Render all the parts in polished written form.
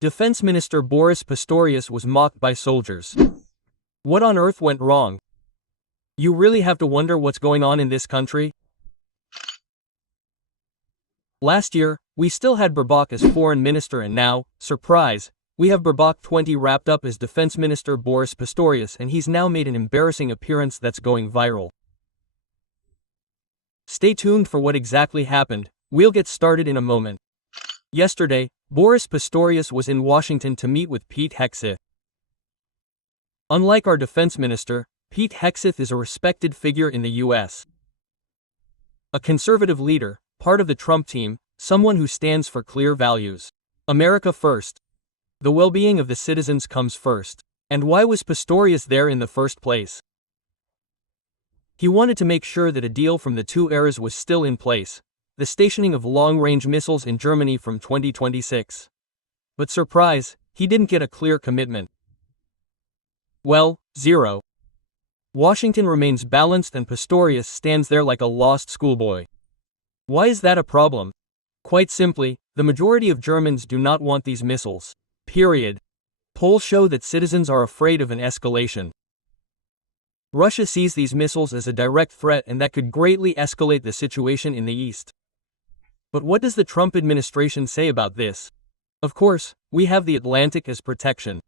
Defense Minister Boris Pistorius was mocked by soldiers. What on earth went wrong? You really have to wonder what's going on in this country? Last year, we still had Bürger as foreign minister, and now, surprise, we have Bürger 20 wrapped up as Defense Minister Boris Pistorius, and he's now made an embarrassing appearance that's going viral. Stay tuned for what exactly happened. We'll get started in a moment. Yesterday, Boris Pistorius was in Washington to meet with Pete Hegseth. Unlike our defense minister, Pete Hegseth is a respected figure in the U.S. A conservative leader, part of the Trump team, someone who stands for clear values. America first. The well-being of the citizens comes first. And why was Pistorius there in the first place? He wanted to make sure that a deal from the two eras was still in place, the stationing of long-range missiles in Germany from 2026. But surprise, he didn't get a clear commitment. Well, zero. Washington remains balanced and Pistorius stands there like a lost schoolboy. Why is that a problem? Quite simply, the majority of Germans do not want these missiles. Period. Polls show that citizens are afraid of an escalation. Russia sees these missiles as a direct threat, and that could greatly escalate the situation in the East. But what does the Trump administration say about this? Of course, we have the Atlantic as protection.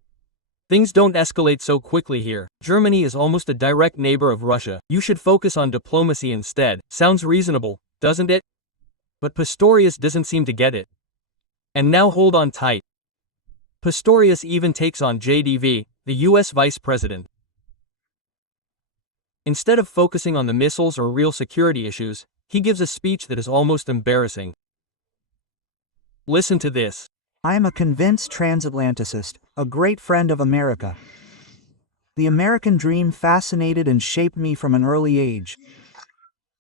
Things don't escalate so quickly here. Germany is almost a direct neighbor of Russia. You should focus on diplomacy instead. Sounds reasonable, doesn't it? But Pistorius doesn't seem to get it. And now hold on tight. Pistorius even takes on JDV, the US Vice President. Instead of focusing on the missiles or real security issues, he gives a speech that is almost embarrassing. Listen to this. I am a convinced transatlanticist, a great friend of America. The American dream fascinated and shaped me from an early age.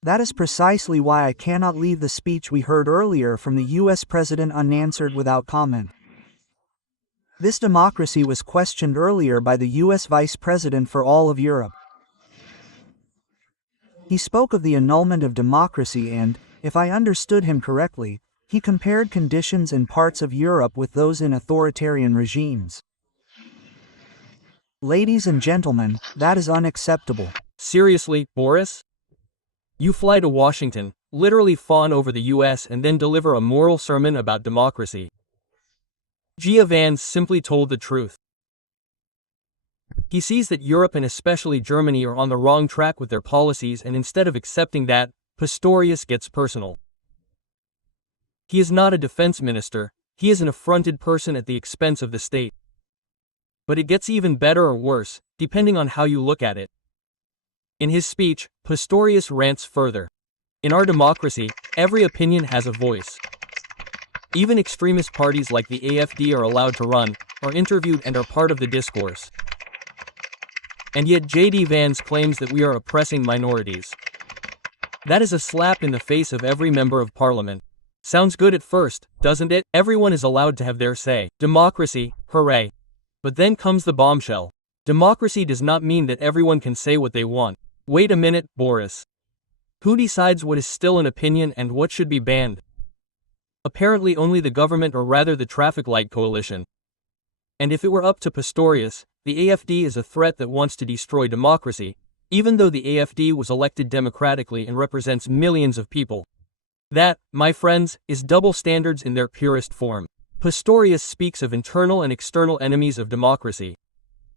That is precisely why I cannot leave the speech we heard earlier from the US President unanswered without comment. This democracy was questioned earlier by the US Vice President for all of Europe. He spoke of the annulment of democracy and, if I understood him correctly, he compared conditions in parts of Europe with those in authoritarian regimes. Ladies and gentlemen, that is unacceptable. Seriously, Boris? You fly to Washington, literally fawn over the US, and then deliver a moral sermon about democracy. Gia Vance simply told the truth. He sees that Europe and especially Germany are on the wrong track with their policies, and instead of accepting that, Pistorius gets personal. He is not a defense minister, he is an affronted person at the expense of the state. But it gets even better or worse, depending on how you look at it. In his speech, Pistorius rants further. In our democracy, every opinion has a voice. Even extremist parties like the AfD are allowed to run, are interviewed, and are part of the discourse. And yet J.D. Vance claims that we are oppressing minorities. That is a slap in the face of every member of parliament. Sounds good at first, doesn't it? Everyone is allowed to have their say. Democracy, hooray. But then comes the bombshell. Democracy does not mean that everyone can say what they want. Wait a minute, Boris. Who decides what is still an opinion and what should be banned? Apparently only the government, or rather the traffic light coalition. And if it were up to Pistorius, the AfD is a threat that wants to destroy democracy, even though the AfD was elected democratically and represents millions of people. That, my friends, is double standards in their purest form. Pistorius speaks of internal and external enemies of democracy.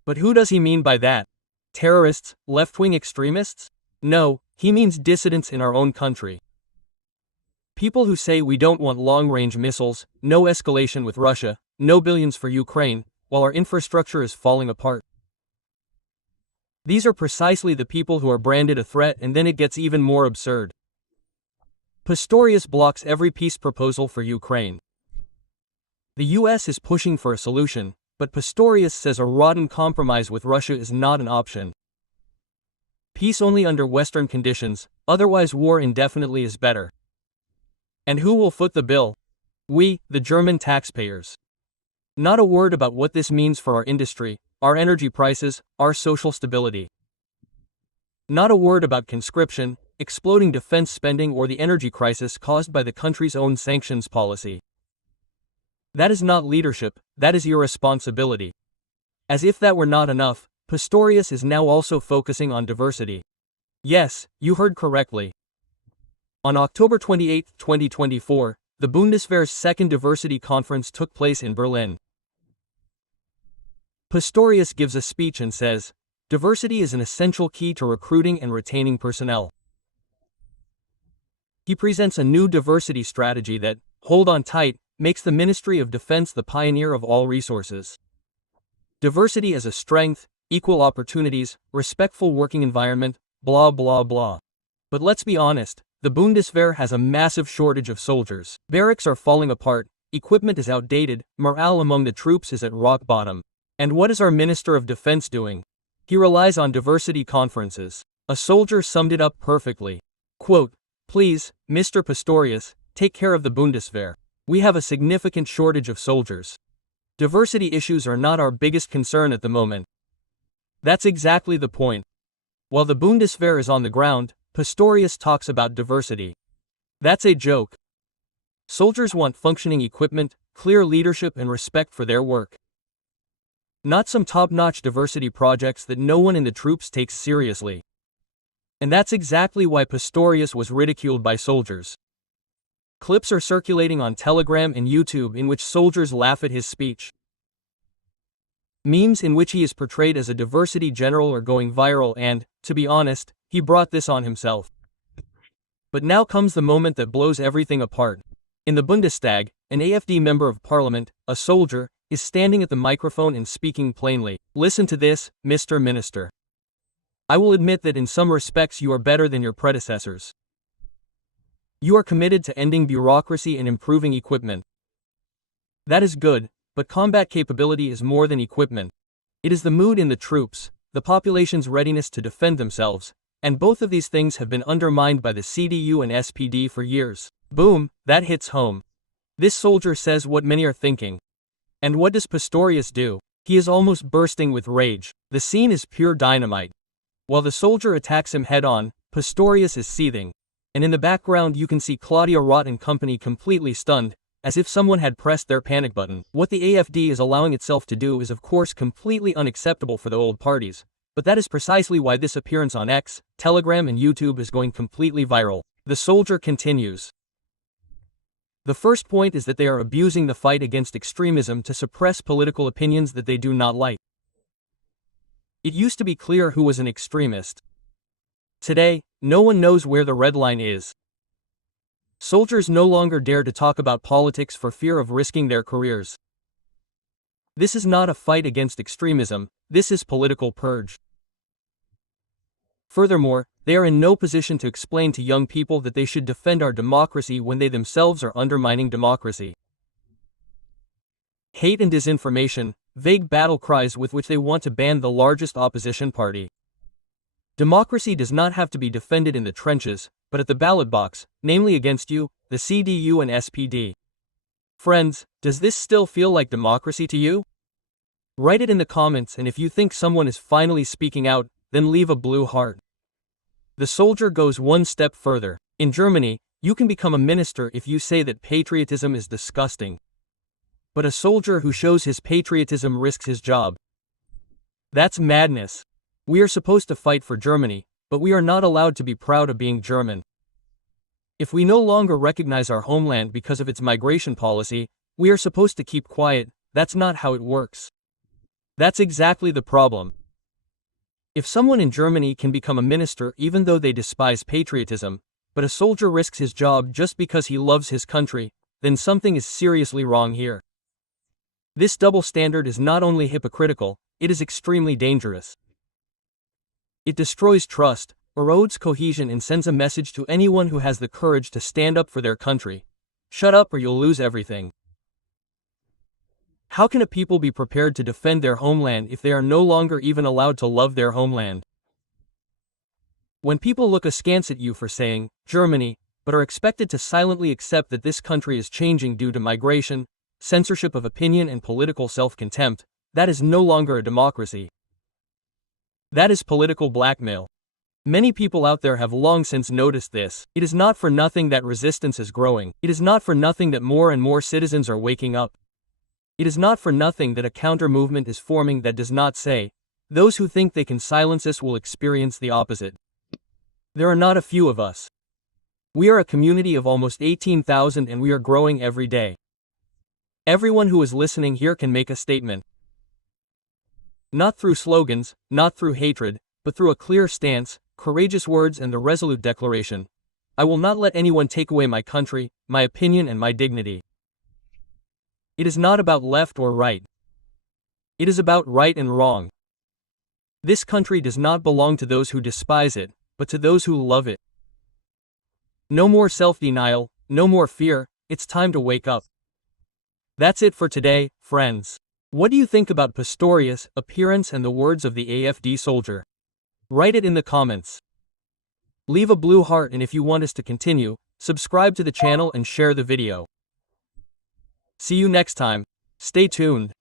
But who does he mean by that? Terrorists, left-wing extremists? No, he means dissidents in our own country. People who say we don't want long-range missiles, no escalation with Russia, no billions for Ukraine, while our infrastructure is falling apart. These are precisely the people who are branded a threat, and then it gets even more absurd. Pistorius blocks every peace proposal for Ukraine. The US is pushing for a solution, but Pistorius says a rotten compromise with Russia is not an option. Peace only under Western conditions, otherwise war indefinitely is better. And who will foot the bill? We, the German taxpayers. Not a word about what this means for our industry, our energy prices, our social stability. Not a word about conscription, exploding defense spending, or the energy crisis caused by the country's own sanctions policy. That is not leadership, that is irresponsibility. As if that were not enough, Pistorius is now also focusing on diversity. Yes, you heard correctly. On October 28, 2024, the Bundeswehr's second diversity conference took place in Berlin. Pistorius gives a speech and says, "Diversity is an essential key to recruiting and retaining personnel." He presents a new diversity strategy that, hold on tight, makes the Ministry of Defense the pioneer of all resources. Diversity as a strength, equal opportunities, respectful working environment, blah blah blah. But let's be honest, the Bundeswehr has a massive shortage of soldiers. Barracks are falling apart, equipment is outdated, morale among the troops is at rock bottom. And what is our Minister of Defense doing? He relies on diversity conferences. A soldier summed it up perfectly. Quote, "Please, Mr. Pistorius, take care of the Bundeswehr. We have a significant shortage of soldiers. Diversity issues are not our biggest concern at the moment." That's exactly the point. While the Bundeswehr is on the ground, Pistorius talks about diversity. That's a joke. Soldiers want functioning equipment, clear leadership and respect for their work. Not some top-notch diversity projects that no one in the troops takes seriously. And that's exactly why Pistorius was ridiculed by soldiers. Clips are circulating on Telegram and YouTube in which soldiers laugh at his speech. Memes in which he is portrayed as a diversity general are going viral and, to be honest, he brought this on himself. But now comes the moment that blows everything apart. In the Bundestag, an AfD member of parliament, a soldier, is standing at the microphone and speaking plainly. "Listen to this, Mr. Minister. I will admit that in some respects you are better than your predecessors. You are committed to ending bureaucracy and improving equipment. That is good, but combat capability is more than equipment. It is the mood in the troops, the population's readiness to defend themselves, and both of these things have been undermined by the CDU and SPD for years." Boom, that hits home. This soldier says what many are thinking. And what does Pistorius do? He is almost bursting with rage. The scene is pure dynamite. While the soldier attacks him head-on, Pistorius is seething. And in the background you can see Claudia Roth and company completely stunned, as if someone had pressed their panic button. What the AfD is allowing itself to do is of course completely unacceptable for the old parties, but that is precisely why this appearance on X, Telegram and YouTube is going completely viral. The soldier continues. The first point is that they are abusing the fight against extremism to suppress political opinions that they do not like. It used to be clear who was an extremist. Today, no one knows where the red line is. Soldiers no longer dare to talk about politics for fear of risking their careers. This is not a fight against extremism, this is political purge. Furthermore, they are in no position to explain to young people that they should defend our democracy when they themselves are undermining democracy. Hate and disinformation, vague battle cries with which they want to ban the largest opposition party. Democracy does not have to be defended in the trenches, but at the ballot box, namely against you, the CDU and SPD. Friends, does this still feel like democracy to you? Write it in the comments, and if you think someone is finally speaking out, then leave a blue heart. The soldier goes one step further. In Germany, you can become a minister if you say that patriotism is disgusting. But a soldier who shows his patriotism risks his job. That's madness. We are supposed to fight for Germany, but we are not allowed to be proud of being German. If we no longer recognize our homeland because of its migration policy, we are supposed to keep quiet. That's not how it works. That's exactly the problem. If someone in Germany can become a minister even though they despise patriotism, but a soldier risks his job just because he loves his country, then something is seriously wrong here. This double standard is not only hypocritical, it is extremely dangerous. It destroys trust, erodes cohesion and sends a message to anyone who has the courage to stand up for their country. Shut up or you'll lose everything. How can a people be prepared to defend their homeland if they are no longer even allowed to love their homeland? When people look askance at you for saying, Germany, but are expected to silently accept that this country is changing due to migration, censorship of opinion and political self-contempt, that is no longer a democracy. That is political blackmail. Many people out there have long since noticed this. It is not for nothing that resistance is growing. It is not for nothing that more and more citizens are waking up. It is not for nothing that a counter-movement is forming that does not say, those who think they can silence us will experience the opposite. There are not a few of us. We are a community of almost 18,000 and we are growing every day. Everyone who is listening here can make a statement. Not through slogans, not through hatred, but through a clear stance, courageous words and the resolute declaration. I will not let anyone take away my country, my opinion and my dignity. It is not about left or right. It is about right and wrong. This country does not belong to those who despise it, but to those who love it. No more self-denial, no more fear, it's time to wake up. That's it for today, friends. What do you think about Pistorius' appearance and the words of the AFD soldier? Write it in the comments. Leave a blue heart and if you want us to continue, subscribe to the channel and share the video. See you next time. Stay tuned.